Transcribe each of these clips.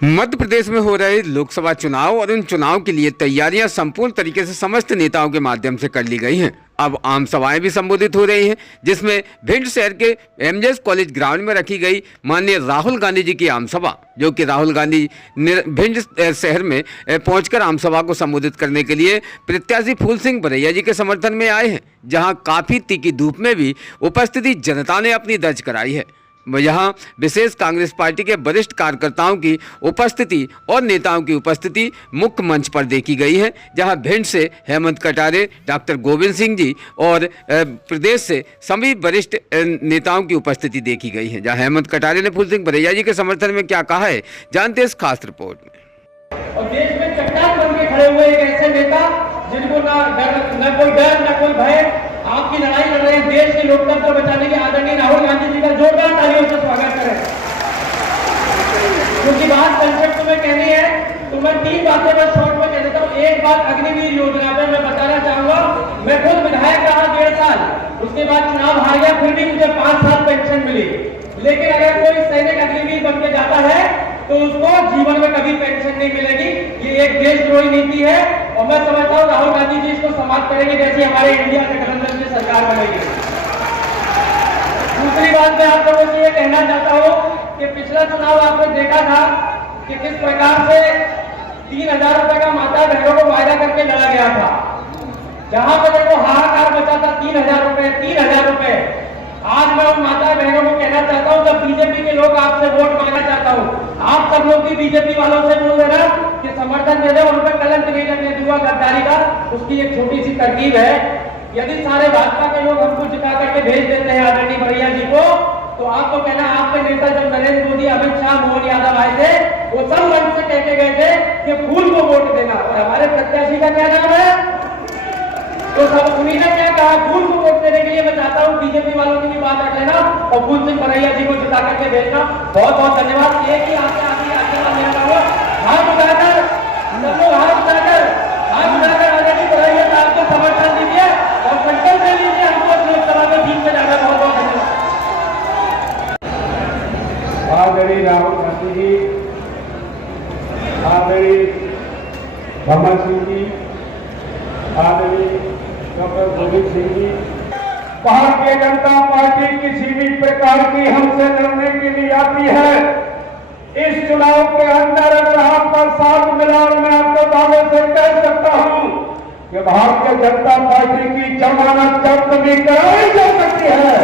मध्य प्रदेश में हो रहे लोकसभा चुनाव और उन चुनाव के लिए तैयारियां संपूर्ण तरीके से समस्त नेताओं के माध्यम से कर ली गई हैं। अब आम सभाएं भी संबोधित हो रही हैं, जिसमें भिंड शहर के एमजेएस कॉलेज ग्राउंड में रखी गई माननीय राहुल गांधी जी की आम सभा, जो कि राहुल गांधी भिंड शहर में पहुंचकर आम सभा को संबोधित करने के लिए प्रत्याशी फूल सिंह बरैया जी के समर्थन में आए हैं, जहां काफ़ी तीखी धूप में भी उपस्थिति जनता ने अपनी दर्ज कराई है। यहाँ विशेष कांग्रेस पार्टी के वरिष्ठ कार्यकर्ताओं की उपस्थिति और नेताओं की उपस्थिति मुख्य मंच पर देखी गई है, जहाँ भिंड से हेमंत कटारे, डॉक्टर गोविंद सिंह जी और प्रदेश से सभी वरिष्ठ नेताओं की उपस्थिति देखी गई है। जहाँ हेमंत कटारे ने फूल सिंह बरैया जी के समर्थन में क्या कहा है, जानते हैं इस खास रिपोर्ट में। और देश में चट्टान बन के खड़े हुए एक ऐसे नेता जिनको न कोई डर न कोई भय, आपकी लड़ाई लड़ रहे हैं देश के लोकतंत्र बचाने के आदरणीय राहुल गांधी जी का जोरदार तालियों से स्वागत करें। क्योंकि बात संक्षिप्त में कहनी है तो मैं 3 बातें बस शॉर्ट में कह देता हूँ। एक बात अग्निवीर योजना पे मैं बताना चाहूंगा। मैं खुद विधायक रहा 1.5 साल, उसके बाद चुनाव हार गया, फिर भी मुझे 5 साल पेंशन मिली। लेकिन अगर कोई सैनिक अग्निवीर बन के जाता है तो उसको जीवन में कभी पेंशन नहीं मिलेगी। ये एक देशद्रोही नीति है और मैं समझता हूँ राहुल गांधी जी इसको समाप्त करेंगे जैसे हमारे इंडिया गठबंधन की सरकार बनेगी। दूसरी बात मैं आप लोगों से ये कहना चाहता हूँ कि पिछला चुनाव आपने देखा था कि किस प्रकार से 3000 रुपए का माता बहनों को वायदा करके लड़ा गया था। जहां पर देखो हाहाकार मचा था 3000 रुपए। आज मैं उन माता बहनों को कहना चाहता हूं, जब बीजेपी के लोग आपसे वोट मांगना चाहता हूं, आप सब लोग भी बीजेपी वालों से बोल देना कि समर्थन दे दे, उन पर कलंक नहीं लगने दूंगा गद्दारी का। उसकी एक छोटी सी तरकीब है, यदि सारे भाजपा के लोग हमको जिता करके भेज देते हैं आदरणीय बरैया जी को, तो आपको कहना आपके नेता जब नरेंद्र मोदी, अमित शाह, मोहन यादव आए थे, वो सब मंच से कह के गए थे कि फूल को वोट देना। और हमारे प्रत्याशी का क्या नाम है, तो सब उन्हीं ने क्या कहा, फूल को वोट देने के लिए मैं चाहता हूं बीजेपी वालों की भी बात रख लेना और फूल सिंह बरैया जी को जिता करके भेजना। बहुत बहुत धन्यवाद। एक ही आगे आशीर्वाद देना चाहूंगा, हाथ उठाकर आदरणीय बरैया साहब को समर्थन दीजिए और संकल्प ले लीजिए हमको लोकसभा में जीत में जाना। बहुत बहुत धन्यवाद। आदरणीय राहुल गांधी जी, आदरणीय भमर सिंह जी, आदरणीय डॉक्टर गोविंद सिंह जी, भारतीय जनता पार्टी किसी भी प्रकार की हमसे लड़ने के लिए आती है। इस चुनाव के अंदर अगर आपका साथ मिला और मैं आपको दावे से कह सकता हूं कि भारतीय जनता पार्टी की जमानत जब्त भी कराई जा सकती है।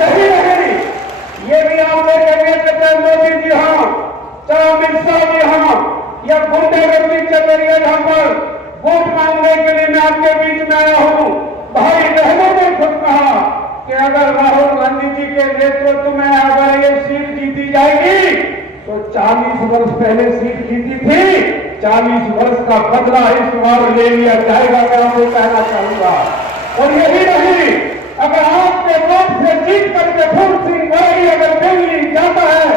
यही नहीं, ये भी आप देखेंगे कि चाहे मोदी जी हाँ, चाहे अमित शाह जी हाँ, या गुंडागर्दी चल रही है, जहां पर वोट मांगने के लिए मैं आपके बीच में आया हूं। भाई बहनों ने खुद कहा कि अगर राहुल गांधी जी के नेतृत्व में अगर ये सीट जीती जाएगी तो 40 वर्ष पहले सीट जीती थी, 40 वर्ष का बदला इस बार ले लिया जाएगा, मैं आपको कहना चाहूंगा। और यही नहीं, अगर आपके वोट से जीत करके फूल सिंह बरैया अगर दिल्ली जाता है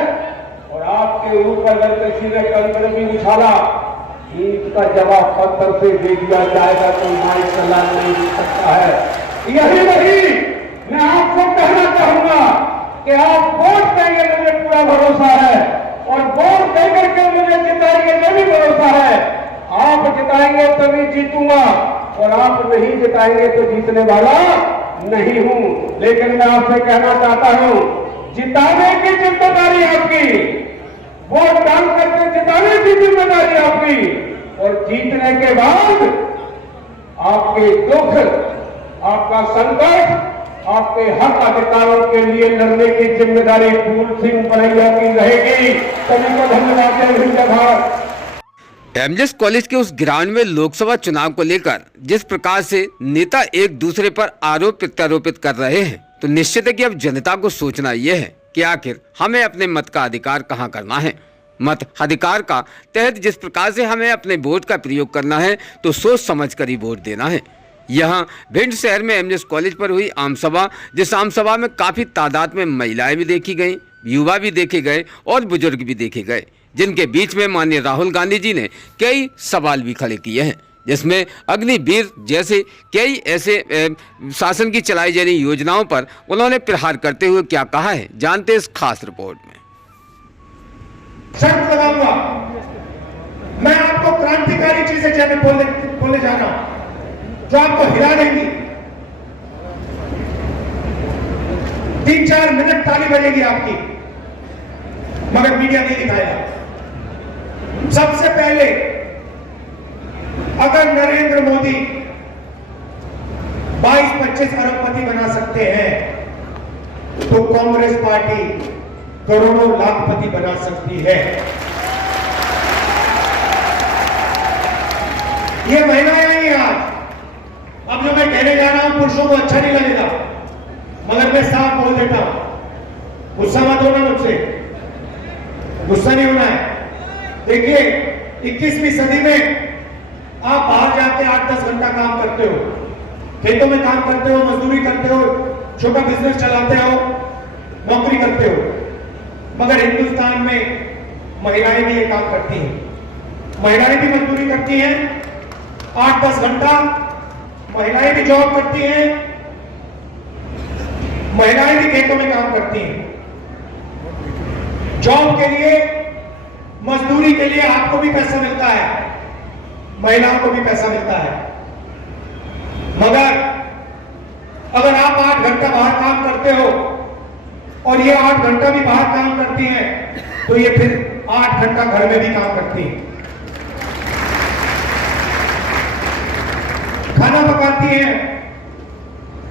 और आपके ऊपर अगर किसी ने कंकड़ भी उछाला, ईट का जवाब पत्थर से दे दिया जाएगा, तो माइक चला नहीं सकता है। यही नहीं, मैं आपको कहना चाहूंगा कि आप वोट देंगे, मुझे पूरा भरोसा है, और वोट देकर के मुझे जिताएंगे, ये भी भरोसा है। आप जिताएंगे तभी जीतूंगा और आप नहीं जिताएंगे तो जीतने वाला नहीं हूं। लेकिन मैं आपसे कहना चाहता हूं, जिताने की जिम्मेदारी आपकी, वोट डाल करके जिताने की जिम्मेदारी आपकी, और जीतने के बाद आपके दुख, आपका संकट, आपके हक अधिकारों के लिए लड़ने की जिम्मेदारी फूल सिंह बरैया की रहेगी। सभी को धन्यवाद। जय हिंद, जय भारत। एमजेएस कॉलेज के उस ग्राउंड में लोकसभा चुनाव को लेकर जिस प्रकार से नेता एक दूसरे पर आरोप प्रत्यारोपित कर रहे हैं, तो निश्चित है कि अब जनता को सोचना यह है कि आखिर हमें अपने मत का अधिकार कहां करना है। मत अधिकार का तहत जिस प्रकार से हमें अपने वोट का प्रयोग करना है, तो सोच समझ कर ही वोट देना है। यहाँ भिंड शहर में एमजेएस कॉलेज पर हुई आम सभा, जिस आम सभा में काफ़ी तादाद में महिलाएं भी देखी गईं, युवा भी देखे गए और बुजुर्ग भी देखे गए, जिनके बीच में माननीय राहुल गांधी जी ने कई सवाल भी खड़े किए हैं, जिसमें अग्निवीर जैसे कई ऐसे शासन की चलाई जा रही योजनाओं पर उन्होंने प्रहार करते हुए क्या कहा है, जानते इस खास रिपोर्ट में। शर्त लगाऊंगा, मैं आपको क्रांतिकारी चीजें बोले जा रहा हूं जो आपको हिला देंगी। 3-4 मिनट ताली बजेगी आपकी, मगर मीडिया नहीं दिखाएगा। सबसे पहले, अगर नरेंद्र मोदी 22-25 अरबपति बना सकते हैं तो कांग्रेस पार्टी करोड़ों लाखपति बना सकती है। ये महिलाएं आई आज। अब जो मैं कहने जा रहा हूं पुरुषों को अच्छा नहीं लगेगा, मगर मैं साफ बोल देता हूं, गुस्सा मत होना मुझसे, गुस्सा नहीं होना है। देखिए 21वीं सदी में आप बाहर जाके 8-10 घंटा काम करते हो, खेतों में काम करते हो, मजदूरी करते हो, छोटा बिजनेस चलाते हो, नौकरी करते हो, मगर हिंदुस्तान में महिलाएं भी ये काम करती हैं। महिलाएं भी मजदूरी करती हैं 8-10 घंटा, महिलाएं भी जॉब करती हैं, महिलाएं भी खेतों में काम करती हैं। जॉब के लिए, मजदूरी के लिए आपको भी पैसा मिलता है, महिलाओं को भी पैसा मिलता है। मगर अगर आप 8 घंटा बाहर काम करते हो और ये 8 घंटा भी बाहर काम करती हैं, तो ये फिर 8 घंटा घर में भी काम करती हैं। खाना पकाती हैं,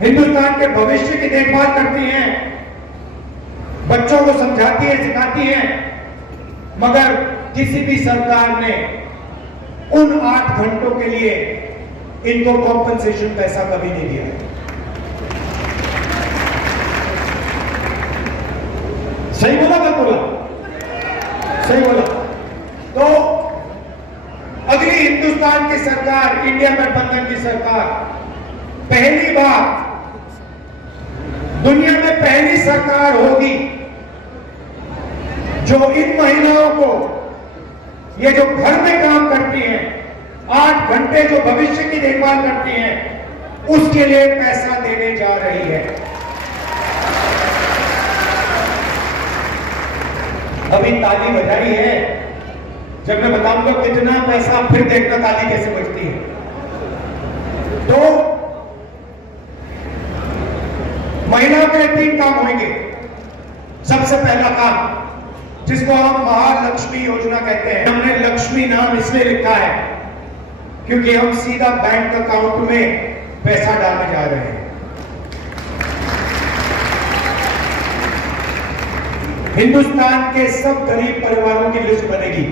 हिंदुस्तान के भविष्य की देखभाल करती हैं, बच्चों को समझाती है, सिखाती हैं, मगर किसी भी सरकार ने उन 8 घंटों के लिए इनको कॉम्पनसेशन पैसा कभी नहीं दिया। सही बोला क्या बोला? सही बोला। तो अगली हिंदुस्तान की सरकार, इंडिया गठबंधन की सरकार, पहली बार दुनिया में पहली सरकार होगी जो इन महिलाओं को, ये जो घर में काम करती हैं, 8 घंटे जो भविष्य की देखभाल करती हैं, उसके लिए पैसा देने जा रही है। अभी ताली बजाई है, जब मैं बताऊंगा कितना पैसा, फिर देखना ताली कैसे बजती है। तो महिलाओं के 3 काम होंगे। सबसे पहला काम, जिसको हम महालक्ष्मी योजना कहते हैं, हमने लक्ष्मी नाम इसलिए लिखा है क्योंकि हम सीधा बैंक अकाउंट में पैसा डालने जा रहे हैं। हिंदुस्तान के सब गरीब परिवारों की लिस्ट बनेगी,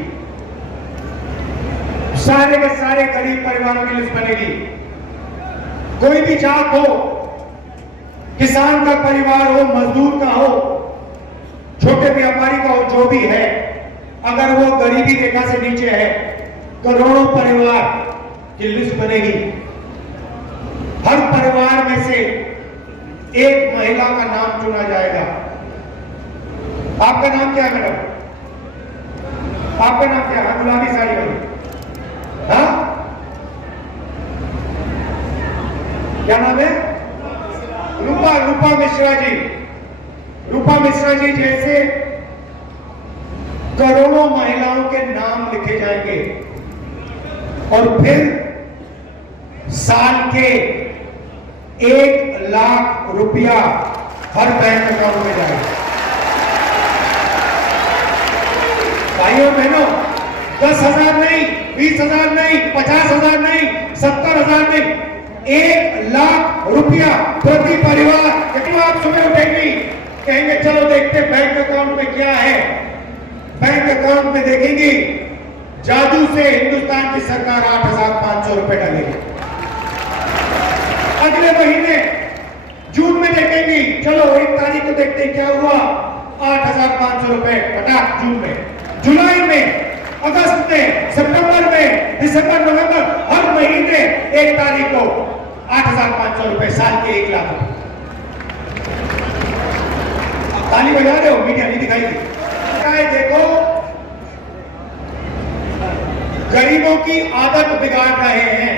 सारे के सारे गरीब परिवारों की लिस्ट बनेगी। कोई भी जात हो, किसान का परिवार हो, मजदूर का हो, छोटे व्यापारी का हो, जो भी है, अगर वो गरीबी रेखा से नीचे है, करोड़ों परिवार की लिस्ट बनेगी। हर परिवार में से एक महिला का नाम चुना जाएगा। आपका नाम क्या है मैडम? आपका नाम क्या है? गुलाबी साड़ी वाली, हाँ, क्या नाम है? रूपा मिश्रा जी। रूपा मिश्रा जी जैसे करोड़ों महिलाओं के नाम लिखे जाएंगे और फिर साल के 1 लाख रुपया हर बैंक अकाउंट में जाएगा। भाइयों बहनों, 10,000 नहीं, 20,000 नहीं, 50,000 नहीं, 70,000 नहीं, 1 लाख रुपया प्रति परिवार। जब आप सुबह उठेंगी, कहेंगे चलो देखते बैंक अकाउंट में क्या है, बैंक अकाउंट में देखेंगी जादू से हिंदुस्तान की सरकार 8,500 रुपए डालेगी। अगले महीने जून में देखेंगी, चलो 1 तारीख को देखते हैं क्या हुआ, 8,500 रुपए पटाख जून में, जुलाई में, अगस्त में, सितंबर में, दिसंबर, नवंबर, हर महीने 1 तारीख को 8,500 रुपए, साल के 1 लाख रुपए। ताली बजा रहे हो, मीडिया नहीं दिखाई दी। देखो, गरीबों की आदत बिगाड़ रहे हैं,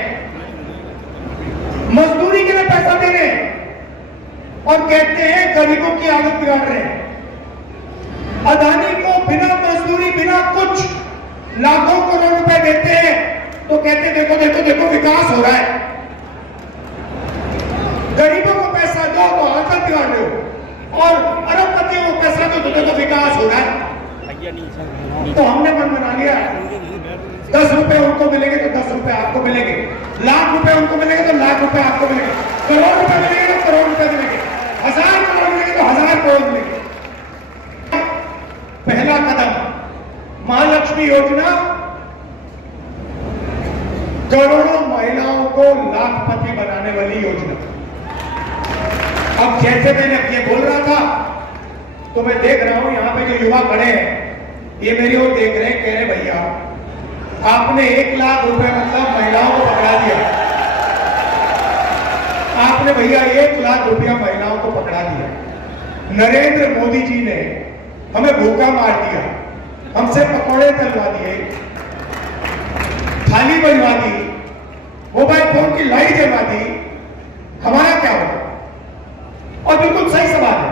मजदूरी के लिए पैसा दे रहे हैं और कहते हैं गरीबों की आदत बिगाड़ रहे हैं। अदानी को बिना मजदूरी, बिना लाखों करोड़ रुपए देते हैं तो कहते देखो देखो देखो विकास हो रहा है। गरीबों को पैसा दो तो हालत बिगाड़ रहे हो, और अरबपतियों को पैसा दो तो देखो विकास हो रहा है। तो हमने मन बना लिया, 10 रुपए उनको मिलेंगे तो 10 रुपए आपको मिलेंगे, लाख रुपए उनको मिलेंगे तो लाख रुपए आपको मिलेंगे, करोड़ रुपए मिलेंगे तो करोड़ रुपए मिलेंगे, 1000 करोड़ मिलेंगे तो 1000 करोड़ मिलेंगे। पहला कदम महालक्ष्मी योजना, करोड़ों महिलाओं को लाखपति बनाने वाली योजना। अब जैसे मैंने ये बोल रहा था तो मैं देख रहा हूं यहाँ पे जो युवा खड़े हैं ये मेरी ओर देख रहे हैं, कह रहे भैया आपने 1 लाख रुपए मतलब महिलाओं को पकड़ा दिया, आपने भैया 1 लाख रुपया महिलाओं को पकड़ा दिया। नरेंद्र मोदी जी ने हमें भूखा मार दिया, हमसे पकौड़े तलवा दिए, थाली बनवा दी, मोबाइल फोन की लाइट जलवा दी, हमारा क्या होगा? और बिल्कुल सही सवाल है,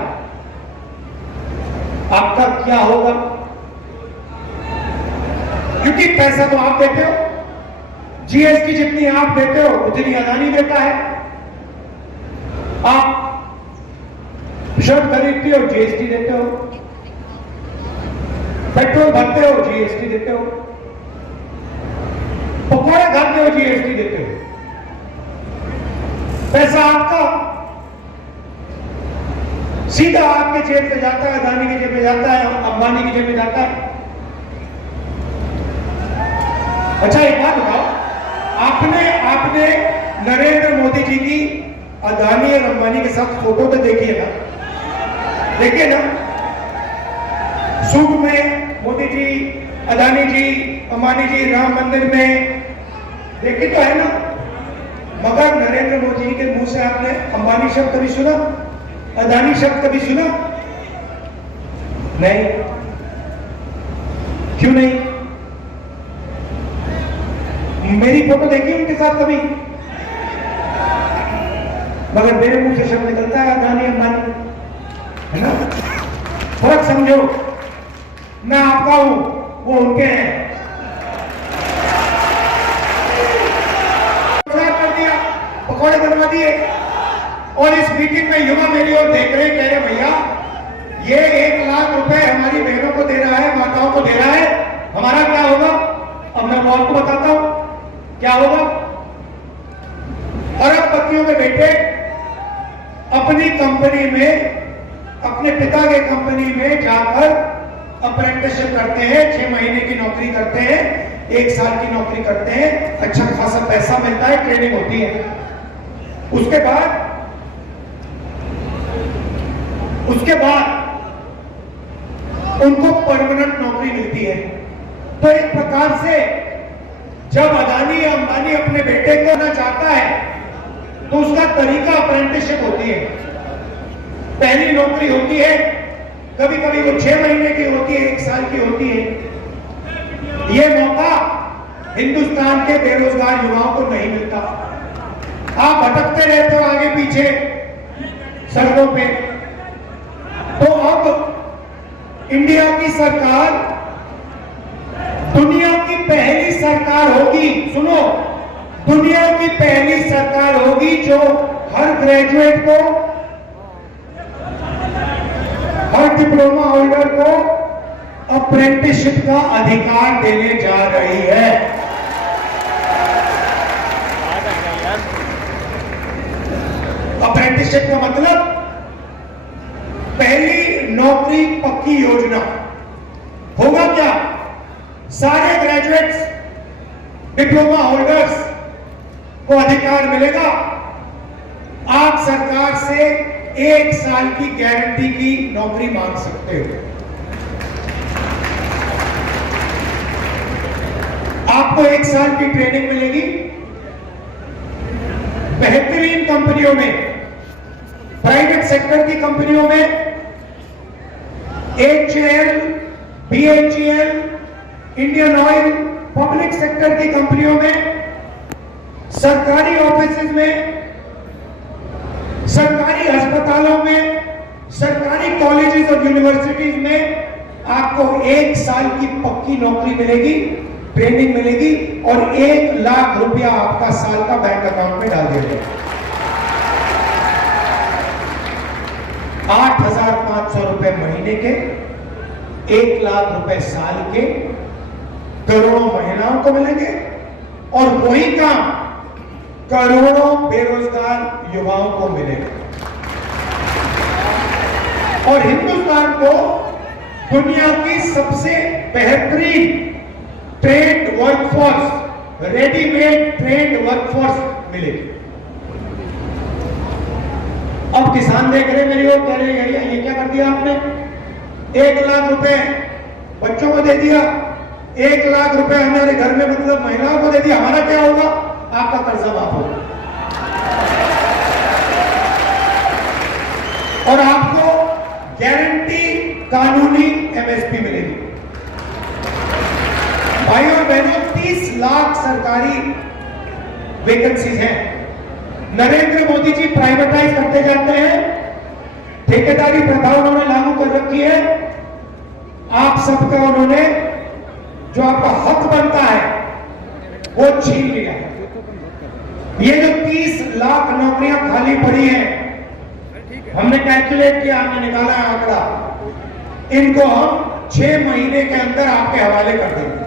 आपका क्या होगा? क्योंकि पैसा तो आप देते हो, जीएसटी जितनी आप देते हो उतनी अदानी देता है। आप शर्ट खरीदते हो जीएसटी देते हो, पेट्रोल भरते हो जीएसटी देते हो, पकौड़े खाते हो जीएसटी देते हो। पैसा आपका सीधा आपके जेब में जाता है, अदानी की जेब में जाता है, अंबानी की जेब में जाता है। अच्छा एक बात बताओ, आपने नरेंद्र मोदी जी की अदानी और अंबानी के साथ फोटो तो देखिए ना, सूट में मोदी जी, अदानी जी, अंबानी जी राम मंदिर में देखी तो है ना, मगर नरेंद्र मोदी जी के मुंह से आपने अंबानी शब्द कभी सुना, अदानी शब्द कभी सुना? नहीं। क्यों नहीं? मेरी फोटो देखी उनके साथ कभी? मगर मेरे मुंह से शब्द निकलता है अदानी अंबानी, है ना? फर्क समझो, मैं आपका हूं, वो उनके हैं। कर दिया, पकौड़े बनवा दिए, और इस मीटिंग में युवा मेरी ओर देख रहे, कह रहे भैया ये 1 लाख रुपए हमारी बहनों को दे रहा है, माताओं को दे रहा है, हमारा क्या होगा? अब मैं आपको बताता हूं क्या होगा। अरबपतियों के बेटे अपनी कंपनी में, अपने पिता के कंपनी में जाकर अप्रेंटिसशिप करते हैं, 6 महीने की नौकरी करते हैं, 1 साल की नौकरी करते हैं, अच्छा खासा पैसा मिलता है, ट्रेनिंग होती है, उसके बाद उनको परमानेंट नौकरी मिलती है। तो एक प्रकार से जब अदानी या अंबानी अपने बेटे को ना चाहता है तो उसका तरीका अप्रेंटिसशिप होती है। पहली नौकरी होती है, कभी कभी वो 6 महीने की होती है, 1 साल की होती है। ये मौका हिंदुस्तान के बेरोजगार युवाओं को नहीं मिलता। आप भटकते रहते हो आगे पीछे सड़कों पे। तो अब इंडिया की सरकार दुनिया की पहली सरकार होगी, सुनो, दुनिया की पहली सरकार होगी जो हर ग्रेजुएट को, हर डिप्लोमा होल्डर को अप्रेंटिसशिप का अधिकार देने जा रही है। अप्रेंटिसशिप का मतलब पहली नौकरी पक्की योजना। होगा क्या? सारे ग्रेजुएट्स, डिप्लोमा होल्डर्स को अधिकार मिलेगा। आप सरकार से 1 साल की गारंटी की नौकरी मांग सकते हो। आपको 1 साल की ट्रेनिंग मिलेगी। बेहतरीन कंपनियों में, प्राइवेट सेक्टर की कंपनियों में, HAL, BHEL, Indian oil, public sector की कंपनियों में, सरकारी ऑफिस में, सरकारी अस्पतालों में, सरकारी कॉलेजेस और यूनिवर्सिटीज में आपको 1 साल की पक्की नौकरी मिलेगी। ट्रेनिंग मिलेगी और 1 लाख रुपया आपका साल का बैंक अकाउंट में डाल दिया जाएगा। 8,500 रुपए महीने के, 1 लाख रुपए साल के, करोड़ों महिलाओं को मिलेंगे और वही काम करोड़ों बेरोजगार युवाओं को मिलेगा। और हिंदुस्तान को दुनिया की सबसे बेहतरीन trend workforce, readymade trend workforce मिलेगी। अब किसान देख रहे मेरी ओर, कह रहे हैं ये क्या कर दिया आपने, 1 लाख रुपए बच्चों को दे दिया, 1 लाख रुपए हमारे घर में मतलब महिलाओं को दे दिया, हमारा क्या होगा? आपका कर्जा माफ होगा और आपको गारंटी कानूनी एमएसपी मिलेगी। भाई और बहनों, 30 लाख सरकारी वैकेंसीज हैं। नरेंद्र मोदी जी प्राइवेटाइज करते जाते हैं, ठेकेदारी प्रथा उन्होंने लागू कर रखी है। आप सबका उन्होंने जो आपका हक बनता है वो छीन लिया है। ये जो 30 लाख नौकरियां खाली पड़ी हैं, हमने कैलकुलेट किया, हमने निकाला है आंकड़ा, इनको हम 6 महीने के अंदर आपके हवाले कर देंगे।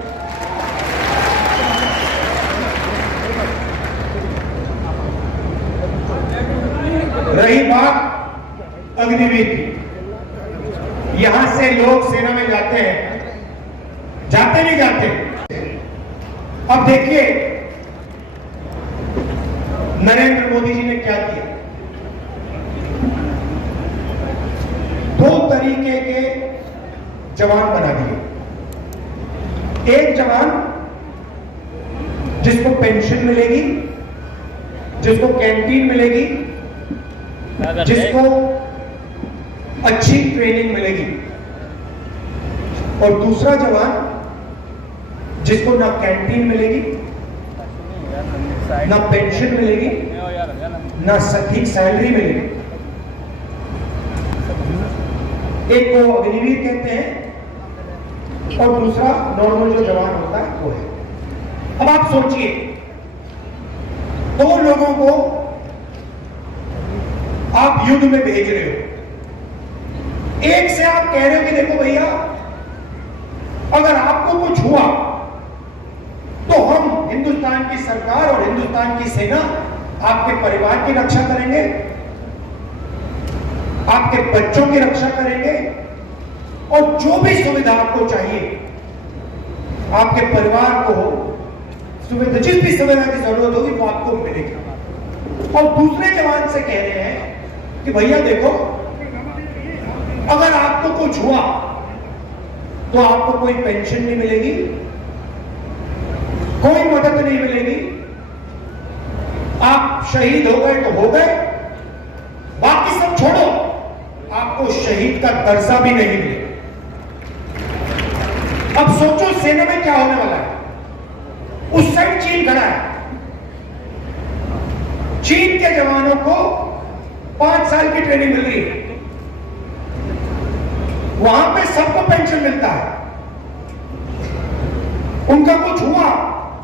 रही बात अग्निवीर की, यहां से लोग सेना में जाते हैं, जाते नहीं जाते। अब देखिए नरेंद्र मोदी जी ने क्या किया। 2 तरीके के जवान बना दिए। एक जवान जिसको पेंशन मिलेगी, जिसको कैंटीन मिलेगी, जिसको अच्छी ट्रेनिंग मिलेगी, और दूसरा जवान जिसको ना कैंटीन मिलेगी, ना पेंशन मिलेगी, ना सटीक सैलरी मिलेगी। एक को अग्निवीर कहते हैं और दूसरा नॉर्मल जो जवान होता है वो है। अब आप सोचिए, 2 लोगों को आप युद्ध में भेज रहे हो। एक से आप कह रहे हो कि देखो भैया, अगर आपको कुछ हुआ तो हम हिंदुस्तान की सरकार और हिंदुस्तान की सेना आपके परिवार की रक्षा करेंगे, आपके बच्चों की रक्षा करेंगे, और जो भी सुविधा आपको चाहिए, आपके परिवार को सुविधा, जिस भी सुविधा की जरूरत होगी वो आपको मिलेगी। और दूसरे जवान से कह रहे हैं कि भैया देखो, अगर आपको कुछ हुआ तो आपको कोई पेंशन नहीं मिलेगी, कोई मदद नहीं मिलेगी, आप शहीद हो गए तो हो गए, बाकी सब छोड़ो, आपको शहीद का दर्जा भी नहीं मिलेगा। अब सोचो सेना में क्या होने वाला है। उस साइड चीन खड़ा है, चीन के जवानों को 5 साल की ट्रेनिंग मिल रही है, वहां पे सबको पेंशन मिलता है, उनका कुछ हुआ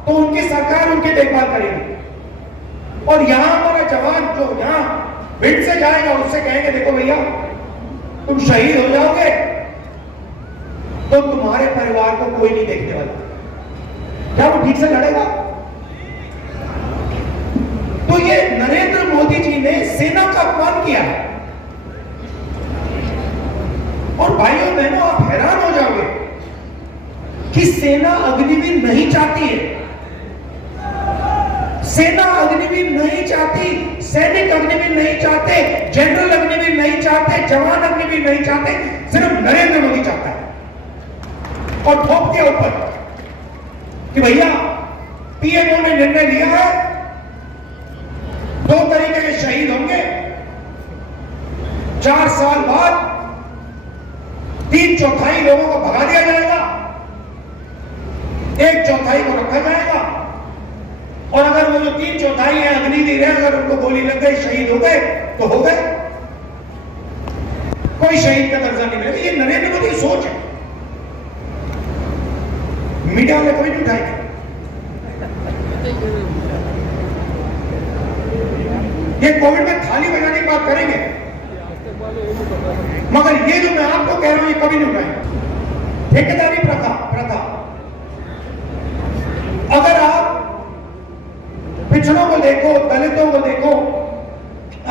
तो उनकी सरकार उनकी देखभाल करेगी। और यहां हमारा जवान जो यहां भिंड से जाएगा, उससे कहेंगे देखो भैया, तुम शहीद हो जाओगे तो तुम्हारे परिवार को कोई नहीं देखने वाला। क्या वो ठीक से लड़ेगा? तो ये नरेंद्र मोदी जी ने सेना का अपमान किया है। और भाइयों बहनों, आप हैरान हो जाओगे कि सेना अग्निवीर नहीं चाहती है। सेना अग्निवीर नहीं चाहती, सैनिक अग्निवीर नहीं चाहते, जनरल अग्निवीर नहीं चाहते, जवान अग्निवीर नहीं चाहते, सिर्फ नरेंद्र मोदी चाहता है। और ठोक दिया ऊपर कि भैया पीएमओ ने निर्णय लिया है, 2 तरीके के शहीद होंगे, 4 साल बाद 3/4 लोगों को भगा दिया जाएगा, 1/4 को रखा जाएगा, और अगर वो जो 3/4 है अग्निवीर है, अगर उनको गोली लग गई, शहीद हो गए तो हो गए, कोई शहीद का दर्जा नहीं मिलेगा। ये नरेंद्र मोदी की सोच है, मीडिया वाले कोई नहीं उठाएंगे। ये कोविड में थाली बजाने की बात करेंगे, मगर ये जो मैं आपको कह रहा हूं ये कभी नहीं उठाएंगे। ठेकेदारी प्रथा अगर आप पिछड़ों को देखो, दलितों को देखो,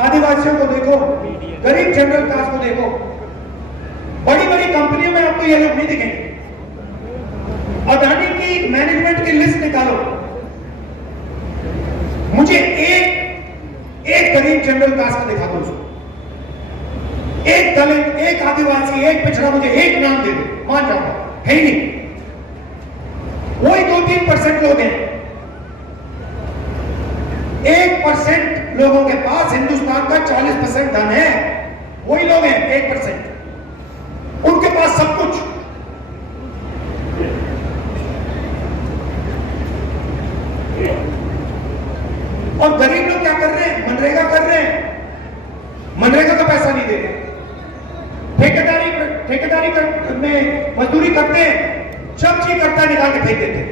आदिवासियों को देखो, गरीब जनरल कास्ट को देखो, बड़ी बड़ी कंपनियों में आपको ये लोग नहीं दिखेंगे। अदानी की मैनेजमेंट की लिस्ट निकालो, मुझे एक गरीब जनरल कास्ट का दिखा दो उसको, एक दलित, एक आदिवासी, एक पिछड़ा, मुझे एक नाम दे दो, मान जाऊंगा, है ही नहीं। वही 2-3% लोग हैं। 1% लोगों के पास हिंदुस्तान का 40% धन है, वही लोग हैं 1%, उनके पास सब कुछ। और गरीब लोग क्या कर रहे हैं? मनरेगा कर रहे हैं, मनरेगा का पैसा नहीं दे रहे, ठेकेदारी में मजदूरी करते हैं, जब जी करता निकाल के फेंक देते हैं।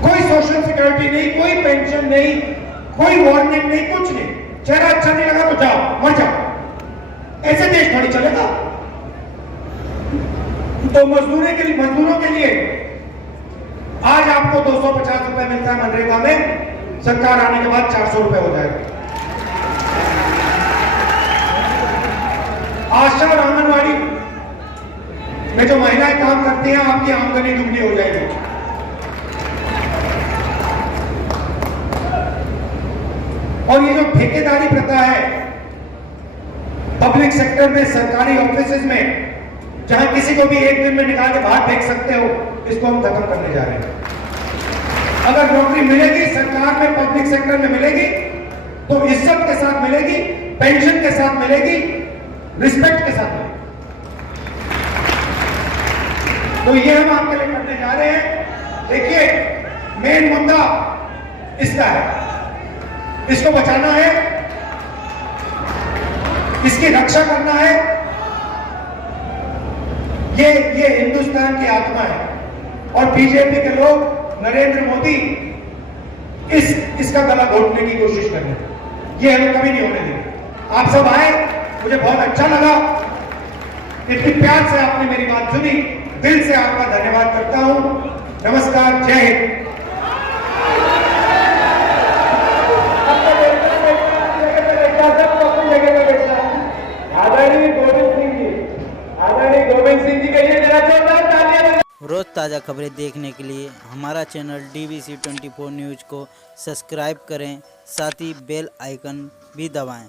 कोई सोशल सिक्योरिटी नहीं, कोई पेंशन नहीं, कोई वार्निंग नहीं, कुछ नहीं। चेहरा अच्छा नहीं लगा तो जाओ, मर जाओ। ऐसे देश थोड़ी चलेगा। तो मजदूरों के लिए आज आपको 250 रुपए मिलता है मनरेगा में, सरकार आने के बाद 400 रुपए हो जाएगा। आशा और आंगनवाड़ी में जो महिलाएं काम करती हैं, आपकी आमदनी दुगनी हो जाएगी। और ये जो ठेकेदारी प्रथा है पब्लिक सेक्टर में, सरकारी ऑफिसेज में, जहां किसी को भी एक दिन में निकाल के बाहर फेंक सकते हो, इसको हम खत्म करने जा रहे हैं। अगर नौकरी मिलेगी सरकार में, पब्लिक सेक्टर में मिलेगी तो इज्जत के साथ मिलेगी, पेंशन के साथ मिलेगी, रिस्पेक्ट के साथ मिलेगी। तो ये हम आपके लिए करने जा रहे हैं। देखिए, मेन मुद्दा इसका है, इसको बचाना है, इसकी रक्षा करना है। ये हिंदुस्तान की आत्मा है और बीजेपी के लोग, नरेंद्र मोदी इसका गला घोटने की कोशिश कर रहे हैं। ये हम कभी नहीं होने देंगे। आप सब आए, मुझे बहुत अच्छा लगा, इतनी प्यार से आपने मेरी बात सुनी, दिल से आपका धन्यवाद करता हूं। नमस्कार, जय हिंद। आदरणीय गोविंद सिंह जी के लिए मेरा जोरदार तालियां। रोज़ ताज़ा खबरें देखने के लिए हमारा चैनल DBC 24 न्यूज़ को सब्सक्राइब करें, साथ ही बेल आइकन भी दबाएं।